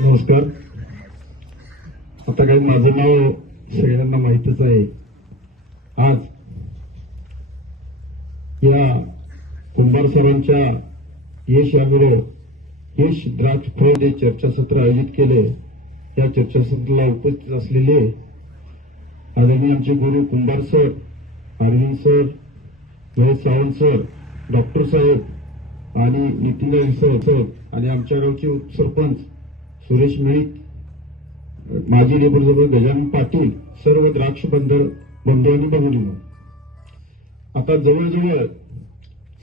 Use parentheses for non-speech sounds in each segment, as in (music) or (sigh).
नमस्कार. आता काही माझं नाव सगळ्यांना माहितीच आहे. आज या कुंभार सरांच्या यश यामुळे यश द्राक्ष फळ जे चर्चासत्र आयोजित केले या चर्चासत्राला उपस्थित असलेले आदरणीय आमचे गुरु Kumbhar sir Arvind sir Mahesh Sawant sir doctor साहेब आणि नितीन सर सर आणि आमच्या गावचे उपसरपंच सुरेश नाईक माजी लेबर जवळ गजानन पाटील सर्व द्राक्ष बंदर बंधू आणि आता जवळजवळ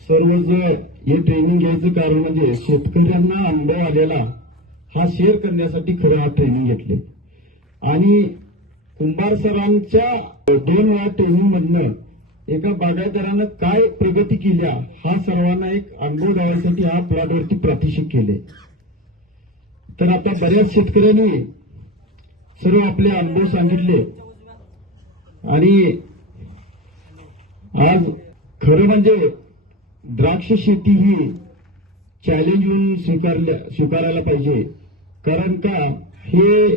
सर्व जे हे ट्रेनिंग घ्यायचं कारण म्हणजे शेतकऱ्यांना अनुभव आलेला हा शेअर करण्यासाठी खरं हा ट्रेनिंग घेतले. आणि कुंभार सरांच्या दोन वेळा ट्रेनिंग मधनं एका बागायतदारानं काय प्रगती केल्या हा सर्वांना एक अनुभव द्यायसाठी हा प्लॉटवरती प्रातिशिक केले. तर आता बऱ्याच शेतकऱ्यांनी सर्व आपले अनुभव सांगितले. आणि आज खरं म्हणजे द्राक्ष शेती ही चॅलेंज म्हणून स्वीकारल्या स्वीकारायला पाहिजे. कारण का? हे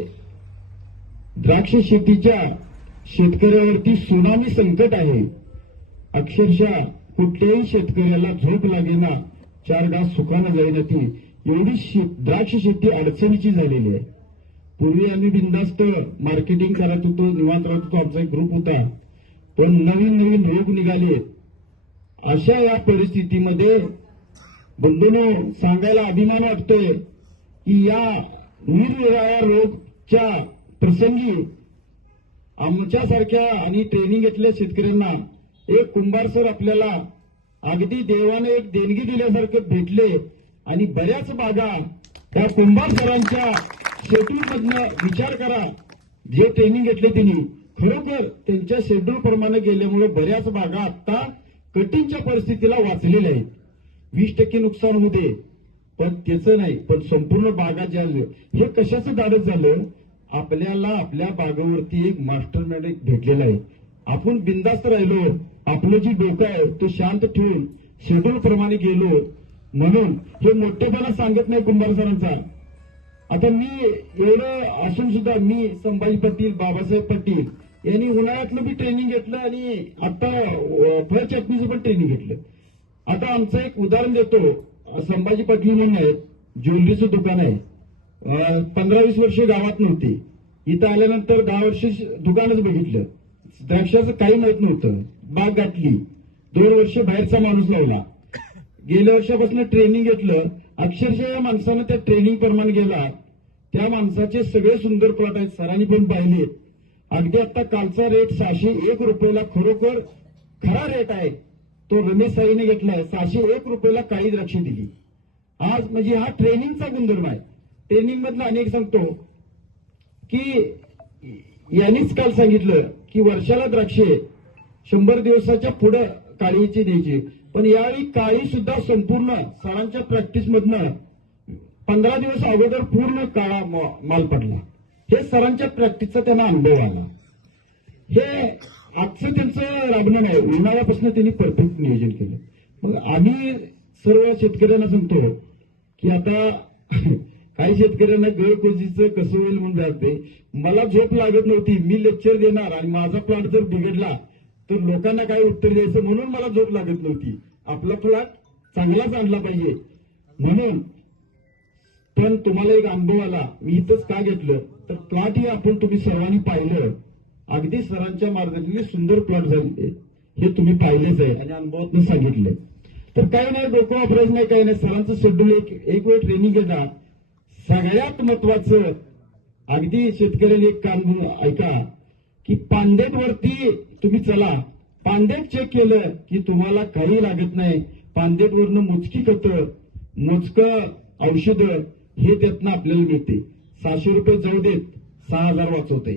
द्राक्ष शेतीच्या शेतकऱ्यावरती सुनामी संकट आहे. अक्षरशः कुठल्याही शेतकऱ्याला झोप लागेना चार घास सुखानं जाईना ती एवढी शे- द्राक्ष शेती अडचणीची झालेली आहे. पूर्वी आम्ही बिंदास्त मार्केटिंग करत होतो निवांत राहत होतो आमचा एक ग्रुप होता. पण नवीन नवीन रोग निघाले. अशा या परिस्थितीमध्ये बंधूनो सांगायला अभिमान वाटतोय की या निरनिराळ्या रोगच्या प्रसंगी आमच्यासारख्या आणि ट्रेनिंग घेतलेल्या शेतकऱ्यांना एक कुंभार सर आपल्याला अगदी देवाने एक देणगी दिल्यासारखं भेटले. आणि बऱ्याच बागा त्या कुंभारकरांच्या शेड्यूलमधनं विचार करा. जे ट्रेनिंग घेतले त्यांनी खरोखर त्यांच्या शेड्यूल प्रमाणे गेल्यामुळे बऱ्याच बागा आता कठीणच्या परिस्थितीला वाचलेल्या आहेत. वीस टक्के नुकसान होऊ दे. पण त्याचं नाही पण संपूर्ण बागा ज्या हे कशाचं दारच झालं? आपल्याला आपल्या बागेवरती एक मास्टर मॅड भेटलेला आहे. आपण बिंदास्त राहिलो. आपलं जी डोकं आहे तो शांत ठेवून शेड्यूल प्रमाणे गेलो. म्हणून हे मोठेपणा सांगत नाही कुंभार सरांचा. आता मी एवढं असून सुद्धा मी संभाजी पाटील बाबासाहेब पाटील यांनी उन्हाळ्यातलं बी ट्रेनिंग घेतलं आणि आता फर फळ चटणीचं पण ट्रेनिंग घेतलं. आता आमचं एक उदाहरण देतो. संभाजी पाटील म्हणून आहेत ज्वेलरीचं दुकान आहे. पंधरा वीस वर्ष गावात नव्हती. इथं आल्यानंतर दहा वर्ष दुकानच बघितलं. द्राक्षाचं काही माहीत नव्हतं. बाग गाठली. दोन वर्ष बाहेरचा माणूस लावला गेल्या वर्षापासून ट्रेनिंग घेतलं. अक्षरशः या माणसानं त्या ट्रेनिंग प्रमाणे गेला. त्या माणसाचे सगळे सुंदर प्लॉट आहेत सरांनी पण पाहिले. अगदी आता कालचा रेट सहाशे एक रुपयाला खरोखर खरा रेट आहे. तो रमेश साईने घेतलाय सहाशे एक रुपयाला काही द्राक्षे दिली. आज म्हणजे हा ट्रेनिंगचा गुणधर्म आहे. ट्रेनिंग मधला अनेक सांगतो की यांनीच काल सांगितलं की वर्षाला द्राक्षे शंभर दिवसाच्या पुढं काळीची द्यायची. पण यावेळी काळी सुद्धा संपूर्ण सरांच्या प्रॅक्टिस मधनं पंधरा दिवस अगोदर पूर्ण काळा माल पडला. हे सरांच्या प्रॅक्टिसचा त्यांना अनुभव आला. हे आजचं त्यांचं राबणं नाही. उन्हाळ्यापासून त्यांनी परफेक्ट नियोजन केलं. मग आम्ही सर्व शेतकऱ्यांना सांगतो की आता (laughs) काही शेतकऱ्यांना गळकोजीचं कसं होईल म्हणून जाते. मला झोप लागत नव्हती. मी लेक्चर देणार आणि माझा प्लॉट जर बिघडला तर लोकांना काय उत्तर द्यायचं म्हणून मला झोप लागत नव्हती. आपला प्लॉट चांगलाच आणला पाहिजे. म्हणून पण तुम्हाला एक अनुभव आला. मी इथंच का घेतलं? तर प्लॉट हे आपण तुम्ही सर्वांनी पाहिलं. अगदी सरांच्या मार्गाने सुंदर प्लॉट झाले. हे तुम्ही पाहिलेच आहे. आणि अनुभवातून सांगितलंय तर काही नाही डोकं वापरायचं नाही काही नाही. सरांचं शेड्यूल एक एक वेळ ट्रेनिंग घेता. सगळ्यात महत्वाचं अगदी शेतकऱ्याने एक काम म्हणून ऐका. की पांडेट वरती तुम्ही चला. पांडेट चेक केलं की तुम्हाला काही लागत नाही. पांदेटवरनं मोजकी खतं मोजकं औषध हे त्यातनं आपल्याला मिळते. सहाशे रुपये जाऊ देत सहा हजार वाचवते.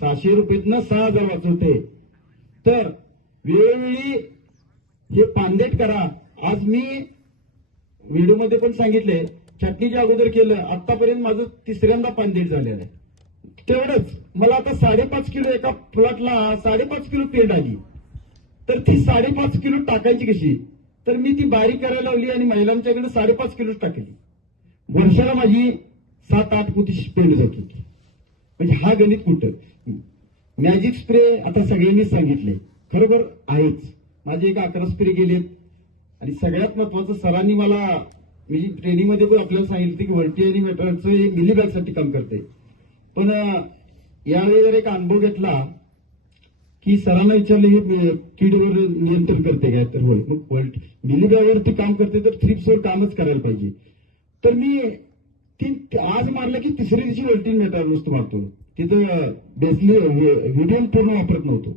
सहाशे रुपयेतनं सहा हजार वाचवते. तर वेळोवेळी हे पांदेट करा. आज मी व्हिडिओमध्ये पण सांगितले चटणीच्या अगोदर केलं आतापर्यंत माझं तिसऱ्यांदा पांदेट झालेलं आहे. तेवढंच. मला आता साडेपाच किलो एका फ्लॅटला साडेपाच किलो पेंड आली. तर ती साडेपाच किलो टाकायची कशी? तर मी ती बारीक करायला लावली आणि महिलांच्याकडे साडेपाच किलो टाकली. वर्षाला माझी सात आठ कोटी स्पेंड जात होती. म्हणजे हा गणित कुठं? मॅजिक स्प्रे आता सगळ्यांनीच सांगितले. खरोखर आहेच. माझे एक अकरा स्प्रे गेलेत. आणि सगळ्यात महत्वाचं सरांनी मला मी ट्रेनिंगमध्ये पण आपल्याला सांगितलं की व्हर्टी आणि मेटरचं हे मिलीबॅगसाठी काम करते. पण यावेळी जर एक अनुभव घेतला की सरांना विचारलं हे किडवर नियंत्रण करते काय तर होय मग काम करते तर थ्रिप्सवर कामच करायला पाहिजे. तर मी ती आज मारलं की तिसऱ्या दिवशी वल्टीन मिळतात नुसतं मारतो. तिथं बेसली व्हिडिओ पूर्ण वापरत नव्हतो.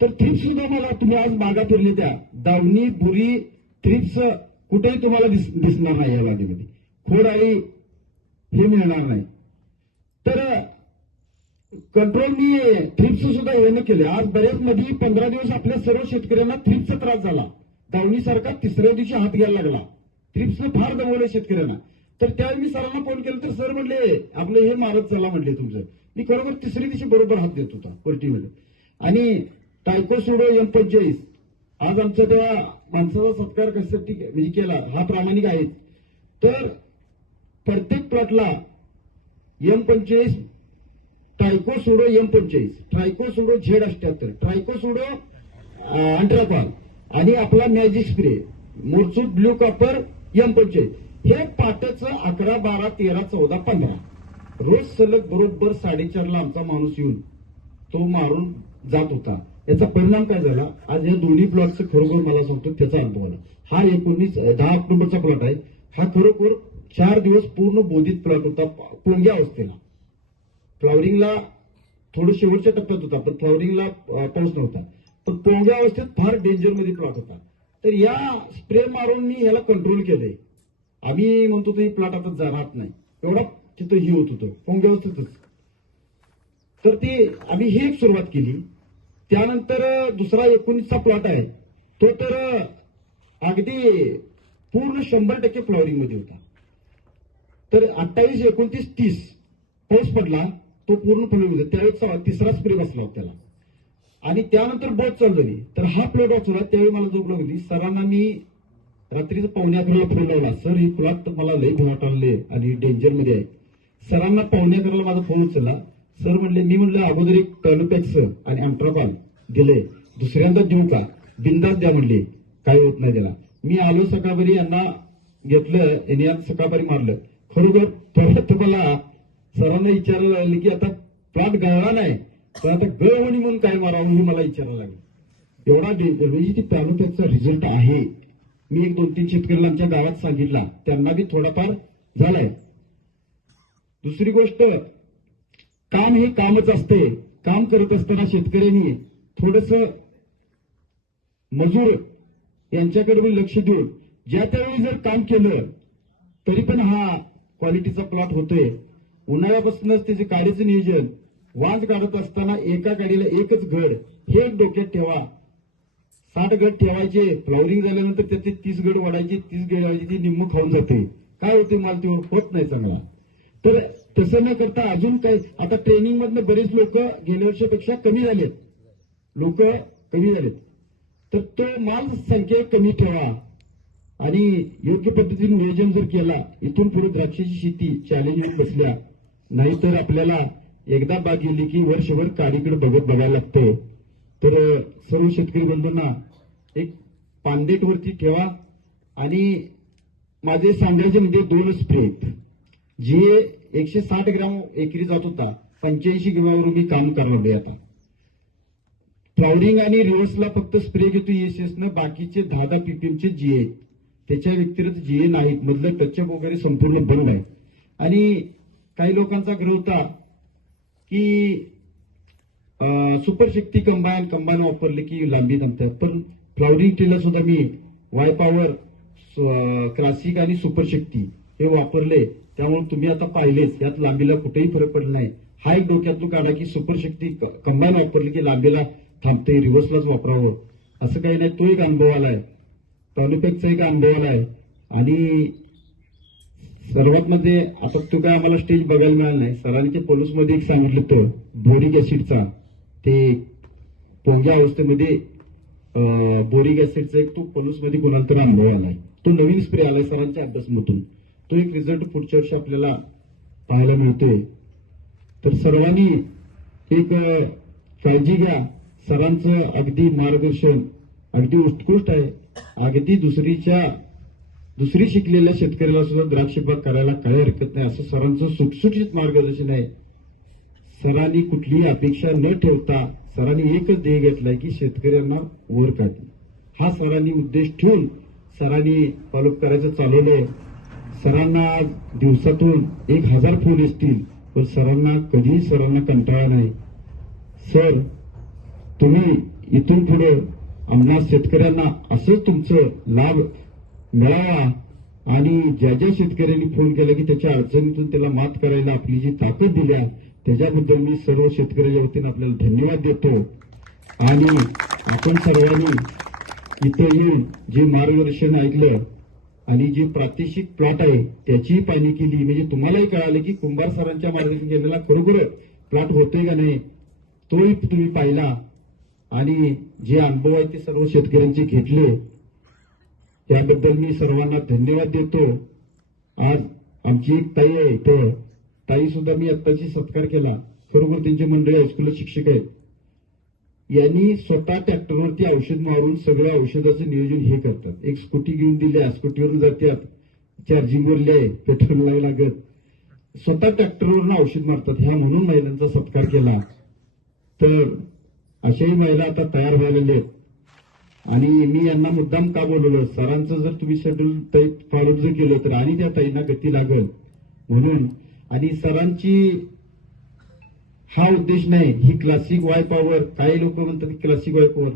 तर थ्रिप्स सुद्धा मला तुम्ही आज मागा फिरले त्या. दावणी बुरी थ्रिप्स कुठेही तुम्हाला दिस, दिसणार नाही या लादीमध्ये खोड आई हे मिळणार नाही. तर कंट्रोल मी थ्रिप्स सुद्धा येणं केले. आज बरेच मध्ये पंधरा दिवस आपल्या सर्व शेतकऱ्यांना थ्रिप्सचा त्रास झाला. दावणीसारखा तिसऱ्या दिवशी हात घ्यायला लागला. थ्रिप्सनं फार दमवलं शेतकऱ्यांना. तर त्यावेळी मी सरांना फोन केला तर सर म्हणले आपलं हे मारत चला म्हणले तुमचं. मी खरोखर तिसऱ्या दिवशी बरोबर हात देत होता पर्टीमध्ये आणि टायको सुडो एम पंचेचाळीस. आज आमचा तेव्हा माणसाचा सत्कार कशासाठी म्हणजे केला. हा प्रामाणिक आहे. तर प्रत्येक प्लॉटला एम पंचेचाळीस ट्रायको सोडो एम पंचेचाळीस. ट्रायको सोडो झेड अष्ट्याहत्तर ट्रायको सोडो अंट्रापाल आणि आपला मॅजिक स्प्रे. मोरचूट ब्ल्यू कॉपर एम पंचेचाळीस. हे पाटचं अकरा बारा तेरा चौदा पंधरा. रोज सलग बरोबर साडेचारला आमचा माणूस येऊन तो मारून जात होता. याचा परिणाम काय झाला? आज या दोन्ही प्लॉटचं खरोखर मला सांगतो त्याचा अनुभव आला. हा एकोणीस दहा ऑक्टोबरचा प्लॉट आहे. हा खरोखर चार दिवस पूर्ण बोधित प्लॉट होता. पोंग्या अवस्थेला. फ्लॉवरिंगला थोडं शेवटच्या टप्प्यात होता पण फ्लॉवरिंगला पाऊस नव्हता. पण पोंग्या अवस्थेत फार डेंजरमध्ये प्लॉट होता. तर या स्प्रे मारून मी ह्याला कंट्रोल केलंय. आम्ही म्हणतो तो प्लॉट आता जाणार नाही. एवढा तिथं ही होत होतं पोंग्या अवस्थेतच. तर ते आम्ही ही एक सुरुवात केली. त्यानंतर दुसरा एकोणीसचा प्लॉट आहे. तो तर अगदी पूर्ण शंभर टक्के फ्लॉवरिंगमध्ये होता. तर अठ्ठावीस एकोणतीस तीस पाऊस पडला तो पूर्ण फुलवला त्यावेळेस तिसराच तिसरा स्प्रे बसला होता त्याला. आणि त्यानंतर बस चालू झाली. तर हा प्लॉट वाचला त्यावेळी मला झोप लागली सरांना मी रात्रीचं पावणे अकराला फोन लावला. सर ही प्लॉट मला लय भिवाट आणले आणि डेंजरमध्ये आहे. सरांना पावणे अकराला माझा फोन उचलला. सर म्हणले मी म्हणलं अगोदर एक टर्नपॅक्स आणि अँट्रापाल दिले दुसऱ्यांदा देऊ का? बिंदास द्या म्हणले. काही होत नाही त्याला. मी आलो सकाळभरी यांना घेतलं यांनी आज सकाळभरी मारलं. खरोखर परत मला सरांना विचारायला लागले की आता प्लॉट गाळला नाही तर आता गळवणी म्हणून काय मारावं हे मला विचारायला लागलं. एवढा डेंजर ती पॅरोटॅकचा रिझल्ट आहे. मी एक दोन तीन शेतकऱ्याला आमच्या गावात सांगितला. त्यांना बी थोडाफार झालाय. दुसरी गोष्ट काम हे कामच असते. काम करत असताना शेतकऱ्यांनी थोडस मजूर यांच्याकडे लक्ष देऊन ज्या त्यावेळी जर काम केलं तरी पण हा क्वालिटीचा प्लॉट होतोय. उन्हाळ्यापासूनच त्याचे गाडीचं नियोजन. वाज काढत असताना एका गाडीला एकच घड हे एक डोक्यात ठेवा. साठ गट ठेवायचे. फ्लॉवरिंग झाल्यानंतर त्याचे तीस गड वाढायचे. तीस गड वाढायचे. ती निम्म खाऊन जाते. काय होते माल? तेवढं होत नाही चांगला. तर तसं न करता अजून काय आता ट्रेनिंग मधनं बरेच लोक गेल्या वर्षापेक्षा कमी झालेत. लोक कमी झालेत. तर तो माल संख्या कमी ठेवा. आणि योग्य पद्धतीने नियोजन जर केला इथून पुढे द्राक्षाची शेती चॅलेंज बसल्या नाहीतर आपल्याला एकदा बाग गेली की वर्षभर काडीकडे बघत बघायला लागतं. तर सर्व शेतकरी बंधूंना एक पानदेटवरती ठेवा आणि माझे सांगायचे म्हणजे दोन स्प्रे आहेत जे एकशे साठ ग्राम एकरी जात होता पंच्याऐंशी ग्रामावरून मी काम करणार आता. फ्लॉवरिंग आणि रिव्हर्सला फक्त स्प्रे घेतो एस न बाकीचे दहा दहा पीपीएमचे जी आहेत त्याच्या व्यतिरिक्त जे नाहीत मधलं टचअप वगैरे संपूर्ण बंद आहे. आणि काही लोकांचा ग्रह होता की सुपरशक्ती कंबाईन कंबाईन वापरले की लांबी नंतर पण फ्लॉवरिंग टीला सुद्धा मी वाय पॉवर क्लासिक आणि सुपरशक्ती हे वापरले. त्यामुळे तुम्ही आता पाहिलेच यात लांबीला कुठेही फरक पडला नाही. हा एक डोक्यातून काढा की सुपरशक्ती कंबाईन वापरली की लांबीला थांबते रिव्हर्सलाच वापरावं. असं काही नाही तो एक अनुभव आलाय. टॉलिपॅकचा एक अनुभव आहे. आणि सर्वात मध्ये आता तो काय आम्हाला स्टेज बघायला मिळाला नाही. सरांनी ते एक सांगितलं होतं बोरिक ऍसिडचा ते पोंग्या अवस्थेमध्ये बोरिक ऍसिडचा एक तो पोलीसमध्ये कोणाला तरी अनुभव आलाय तो नवीन स्प्रे आलाय सरांच्या अभ्यासमधून. तो एक रिझल्ट पुढच्या वर्षी आपल्याला पाहायला मिळतोय. तर सर्वांनी एक काळजी घ्या. सरांचं अगदी मार्गदर्शन अगदी उत्कृष्ट आहे. अगदी दुसरीच्या दुसरी शिकलेल्या शेतकऱ्याला सुद्धा द्राक्ष बाग करायला काही हरकत नाही. असं सरांचं सुटसुटीत मार्गदर्शन आहे. सरांनी कुठलीही अपेक्षा न ठेवता सरांनी एकच ध्येय घेतलाय की शेतकऱ्यांना वर काढणे. हा सरांनी उद्देश ठेवून सरांनी फॉलोअप करायचं चालवलंय सरांना आज दिवसातून एक हजार फोन असतील पण सरांना कधीही सरांना कंटाळा नाही. सर तुम्ही इथून पुढे आम्हाला शेतकऱ्यांना असंच तुमचं लाभ मिळावा. आणि ज्या ज्या शेतकऱ्यांनी फोन केला की त्याच्या अडचणीतून त्याला मात करायला आपली जी ताकद दिली आहे त्याच्याबद्दल मी सर्व शेतकऱ्याच्या वतीने आपल्याला धन्यवाद देतो. आणि आपण सर्वांनी इथं येऊन जे मार्गदर्शन ऐकलं आणि जे प्रादेशिक प्लॉट आहे त्याचीही पाहणी केली. म्हणजे तुम्हालाही कळालं की कुंभार सरांच्या मार्गदर्शन केलेला खरोखर प्लॉट होतोय का नाही तोही तुम्ही पाहिला. आणि जे अनुभव आहेत ते सर्व शेतकऱ्यांचे घेतले. त्याबद्दल मी सर्वांना धन्यवाद देतो. आज आमची एक ताई आहे इथं. ताई सुद्धा मी आत्ताची सत्कार केला. खरोखर त्यांचे मंडळी हायस्कूल शिक्षक आहेत. यांनी स्वतः ट्रॅक्टरवरती औषध मारून सगळं औषधाचं नियोजन हे करतात. एक स्कूटी घेऊन दिल्या स्कूटीवरून जातात चार्जिंगवर लिहाय पेट्रोल नाही लागत. स्वतः ट्रॅक्टरवरून औषध मारतात. ह्या म्हणून महिलांचा सत्कार केला. तर अशाही महिला आता तयार व्हायलेल्या आहेत. आणि मी यांना मुद्दाम का बोलवलं? सरांचं जर तुम्ही शेड्यूल फॉलो जर केलं तर आणि त्या ताईंना गती लागल म्हणून. आणि सरांची हा उद्देश नाही ही क्लासिक वाय पॉवर काही लोक म्हणतात क्लासिक वाय पॉवर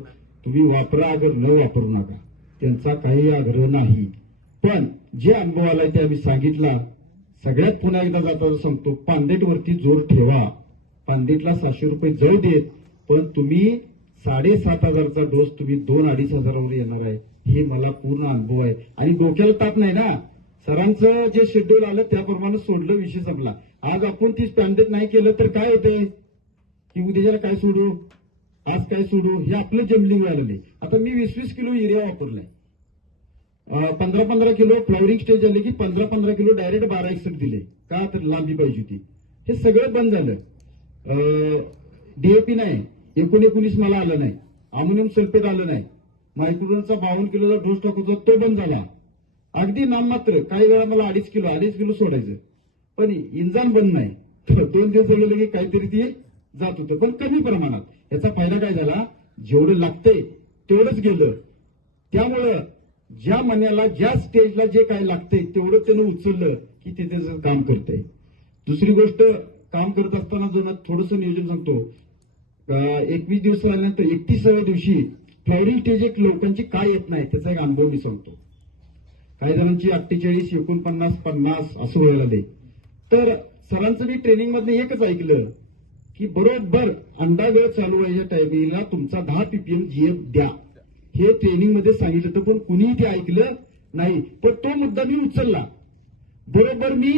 तुम्ही वापरा अगर न वापरू नका. त्यांचा काही आग्रह नाही. पण जे अनुभव आलाय ते आम्ही सांगितला. सगळ्यात पुन्हा एकदा जाताना सांगतो पांदेटवरती जोर ठेवा. पांदेटला सहाशे रुपये जळ देत पण तुम्ही साडेसात हजारचा डोस तुम्ही दोन अडीच हजारावर येणार आहे. हे मला पूर्ण अनुभव आहे. आणि डोक्याला ताप नाही ना? सरांचं जे शेड्यूल आलं त्याप्रमाणे सोडलं विषय संपला. आज आपण ती स्टँडर्ड नाही केलं तर काय होते की उद्याच्याला काय सोडू? आज काय सोडू? हे आपलं जमलिंग व्हायला आता मी वीस वीस किलो युरिया वापरलाय. पंधरा पंधरा किलो फ्लॉवरिंग स्टेज झाले की पंधरा पंधरा किलो डायरेक्ट बारा एकसठ दिले. का तर लांबी पाहिजे होती. हे सगळं बंद झालं. डीएपी नाही. एकोण एकोणीस मला आलं नाही. अमोनियम सल्फेट आलं नाही. मायक्रोनचा बावन्न किलोचा डोस टाकूचा तो बंद झाला. अगदी नाममात्र काही वेळा मला अडीच किलो अडीच किलो सोडायचं. पण इंजान बंद नाही. तर दोन दिवस गेले की काहीतरी ते जात होतं. पण कमी प्रमाणात. याचा फायदा काय झाला? जेवढं लागतंय तेवढंच गेलं. त्यामुळं ज्या मण्याला ज्या स्टेजला जे काय लागतंय तेवढं त्यानं उचललं की ते त्याचं काम करतंय. दुसरी गोष्ट काम करत असताना जो थोडंसं नियोजन सांगतो एकवीस दिवस झाल्यानंतर एकतीसाव्या दिवशी फ्लॉवरिंग स्टेज एक लोकांची काय येत नाही त्याचा एक अनुभव मी सांगतो. काही जणांची अठ्ठेचाळीस एकोणपन्नास पन्नास असं व्हायला लागले. तर सरांचं मी ट्रेनिंग मधनं एकच ऐकलं की बरोबर अंडा वेळ चालू व्हायच्या टायमिंगला तुमचा दहा पीपीएम जीएफ द्या. हे ट्रेनिंगमध्ये सांगितलं होतं पण कुणीही ते ऐकलं नाही. पण तो मुद्दा मी उचलला. बरोबर मी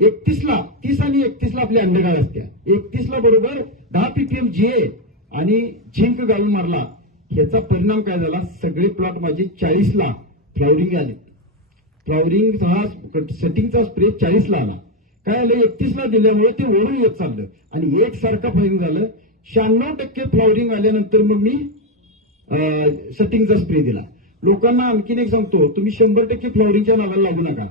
एकतीसला तीस आणि एकतीसला आपली अंडगाळ असत्या एकतीसला बरोबर दहा पीपीएम जीए आणि झिंक घालून मारला. ह्याचा परिणाम काय झाला? सगळे प्लॉट माझे चाळीसला फ्लॉवरिंग आले. फ्लॉवरिंग हा सेटिंगचा स्प्रे चाळीसला आला. काय आलं? एकतीसला दिल्यामुळे ते ओढून येत चाललं. आणि एकसारखं फ्लॉवरिंग झालं. शहाण्णव टक्के फ्लॉवरिंग आल्यानंतर मग मी सेटिंगचा स्प्रे दिला. लोकांना आणखीन एक सांगतो तुम्ही शंभर टक्के फ्लॉवरिंगच्या नावाला लागू नका.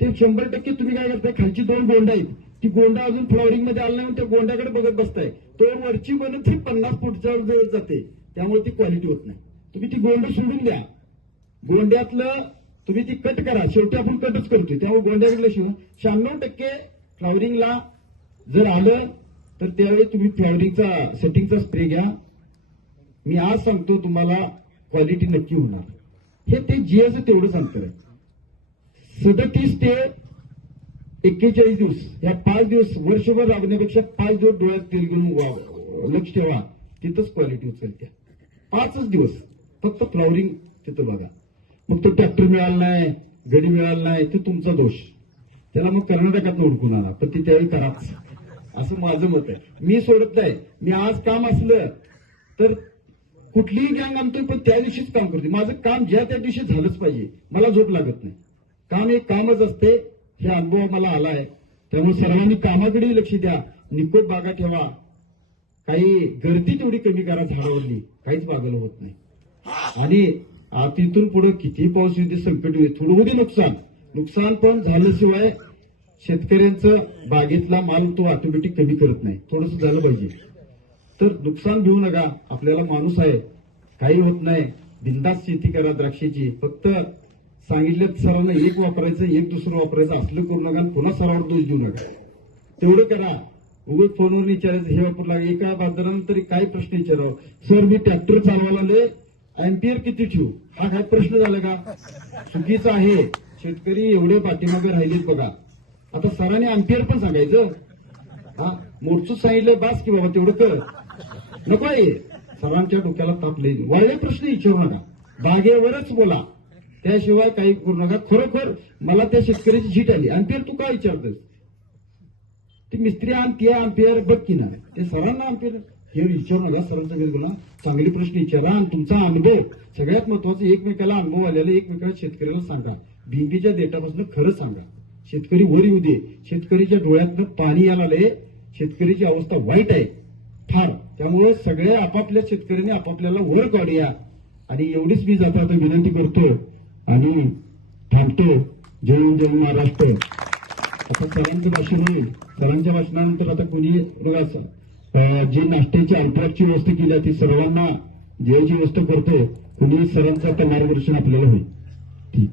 ते शंभर टक्के तुम्ही काय करताय? खालची दोन गोंड आहेत. ती गोंडा अजून फ्लॉवरिंगमध्ये आला नाही त्या गोंड्याकडे बघत बसताय. तो वरची बनत ती पन्नास फुटच्या वर जाते. त्यामुळे ती क्वालिटी होत नाही. तुम्ही ती गोंड सोडून द्या. गोंड्यातलं तुम्ही ती कट करा. शेवटी आपण कटच करतोय. त्यामुळे गोंड्याकडलं शिवाय? शहाण्णव टक्के फ्लॉवरिंगला जर आलं तर त्यावेळी तुम्ही फ्लॉवरिंगचा सेटिंगचा स्प्रे घ्या. मी आज सांगतो तुम्हाला क्वालिटी नक्की होणार. हे ते जीएचं तेवढंच अंतर आहे सदतीस ते एक्केचाळीस दिवस या पाच दिवस वर्षभर राबण्यापेक्षा पाच दिवस डोळ्यात तेल घेऊन वा- लक्ष ठेवा. तिथंच क्वालिटी उचलत्या. पाचच दिवस. फक्त फ्लॉवरिंग तिथं बघा. मग तो ट्रॅक्टर मिळाला नाही गडी मिळाला नाही तो तुमचा दोष. त्याला मग कर्नाटकात हुडकून आला पण ते त्यावेळी कराच. असं माझं मत आहे. मी सोडत नाही. मी आज काम असलं तर कुठलीही गँग आणतोय पण त्या दिवशीच काम करते. माझं काम ज्या त्या दिवशी झालंच पाहिजे. मला झोप लागत नाही. काम एक कामच असते हे अनुभव मला आहे त्यामुळे सर्वांनी कामाकडे लक्ष द्या निकोट बागा ठेवा. काही गर्दी तेवढी कमी करा झाडावरली काहीच बागल होत नाही. आणि तिथून पुढे किती पाऊस येऊ संकट होईल थोडं होऊ नुकसान. नुकसान पण झाल्याशिवाय शेतकऱ्यांचं बागेतला माल तो ऑटोमॅटिक कमी करत नाही. थोडस झालं पाहिजे. तर नुकसान घेऊ नका आपल्याला माणूस आहे काही होत नाही. बिंदास शेती करा द्राक्षाची. फक्त सांगितलं सरांना एक वापरायचं एक दुसरं वापरायचं असलं करू नका पुन्हा सरावर दोष देऊ नका. तेवढं करा. उगत फोनवर विचारायचं हे वापरू लागेल एका बाजारानंतर काय प्रश्न विचारावं. सर मी ट्रॅक्टर चालवायला आले अँपियर किती ठेवू? हा काय प्रश्न झाला का? चुकीचं आहे. शेतकरी एवढे पाठीमागे राहिलेत बघा. आता सरांनी अँपियर पण सांगायचं. हा मोडचूच सांगितलं बास की बाबा तेवढं कर. नको आहे. सरांच्या डोक्याला ताप वाढले प्रश्न विचारू नका. बागेवरच बोला. त्याशिवाय काही करू नका. खरोखर मला त्या शेतकऱ्याची झीट आली. अँपियर तू काय विचारतोस? ती मिस्त्री आण अंपियर बघ की नाही ते सरांना अंपियर हे विचारू नका सरांचा काही बोला. चांगले प्रश्न विचारा आणि तुमचा अनुभव. सगळ्यात महत्वाचं एकमेकाला अनुभव आलेला एकमेकाला शेतकऱ्याला सांगा. भिंतीच्या देठापासून खरं सांगा. शेतकरी वर येऊ दे. शेतकरीच्या डोळ्यातनं पाणी यायला आलंय शेतकरीची अवस्था वाईट आहे. फार. त्यामुळे सगळ्या आपापल्या शेतकऱ्यांनी आपापल्याला वर काढूया. आणि एवढीच मी जाता आता विनंती करतो आणि थांबतो जय जेवण जय महाराष्ट्र. आता सरांचं भाषण होईल सरांच्या भाषणानंतर आता कोणी बघा जी नाश्त्याची अल्पाची व्यवस्था केली आहे ती सर्वांना जेवायची व्यवस्था करतो कुणी सरांचं आता मार्गदर्शन आपल्याला होईल. ठीक.